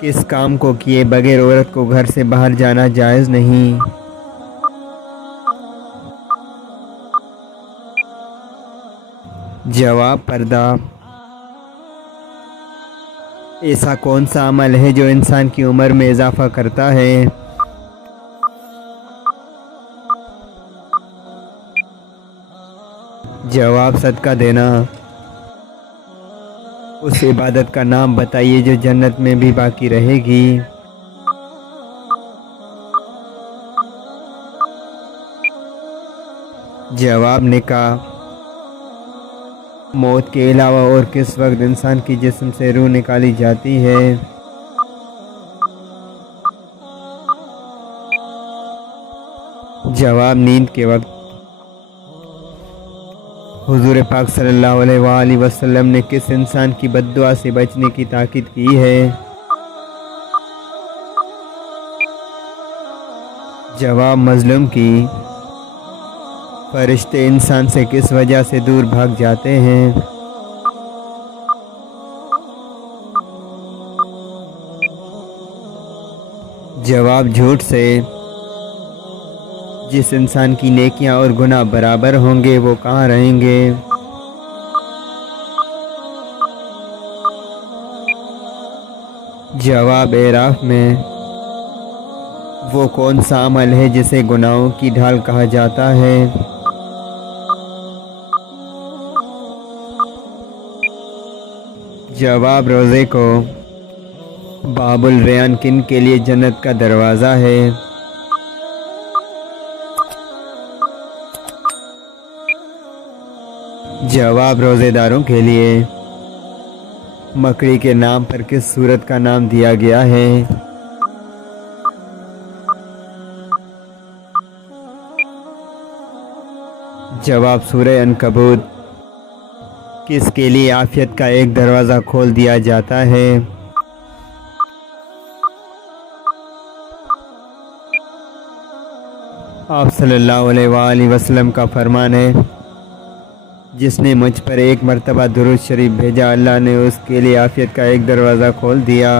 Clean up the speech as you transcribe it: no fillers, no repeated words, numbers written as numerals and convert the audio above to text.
کس کام کو کیے بغیر عورت کو گھر سے باہر جانا جائز نہیں؟ جواب: پردہ۔ ایسا کون سا عمل ہے جو انسان کی عمر میں اضافہ کرتا ہے؟ جواب: صدقہ دینا۔ اس عبادت کا نام بتائیے جو جنت میں بھی باقی رہے گی۔ جواب: نکاح۔ موت کے علاوہ اور کس وقت انسان کی جسم سے روح نکالی جاتی ہے؟ جواب: نیند کے وقت۔ حضور پاک صلی اللہ علیہ وآلہ وسلم نے کس انسان کی بد دعا سے بچنے کی تاکید کی ہے؟ جواب: مظلوم کی۔ فرشتے انسان سے کس وجہ سے دور بھاگ جاتے ہیں؟ جواب: جھوٹ سے۔ جس انسان کی نیکیاں اور گناہ برابر ہوں گے وہ کہاں رہیں گے؟ جواب: اعراف میں۔ وہ کون سا عمل ہے جسے گناہوں کی ڈھال کہا جاتا ہے؟ جواب: روزے کو۔ باب الریان کن کے لیے جنت کا دروازہ ہے؟ جواب: روزے داروں کے لیے۔ مکڑی کے نام پر کس سورت کا نام دیا گیا ہے؟ جواب: سورہ عنکبوت۔ کس کے لیے عافیت کا ایک دروازہ کھول دیا جاتا ہے؟ آپ صلی اللہ علیہ وآلہ وسلم کا فرمان ہے، جس نے مجھ پر ایک مرتبہ درود شریف بھیجا اللہ نے اس کے لیے عافیت کا ایک دروازہ کھول دیا۔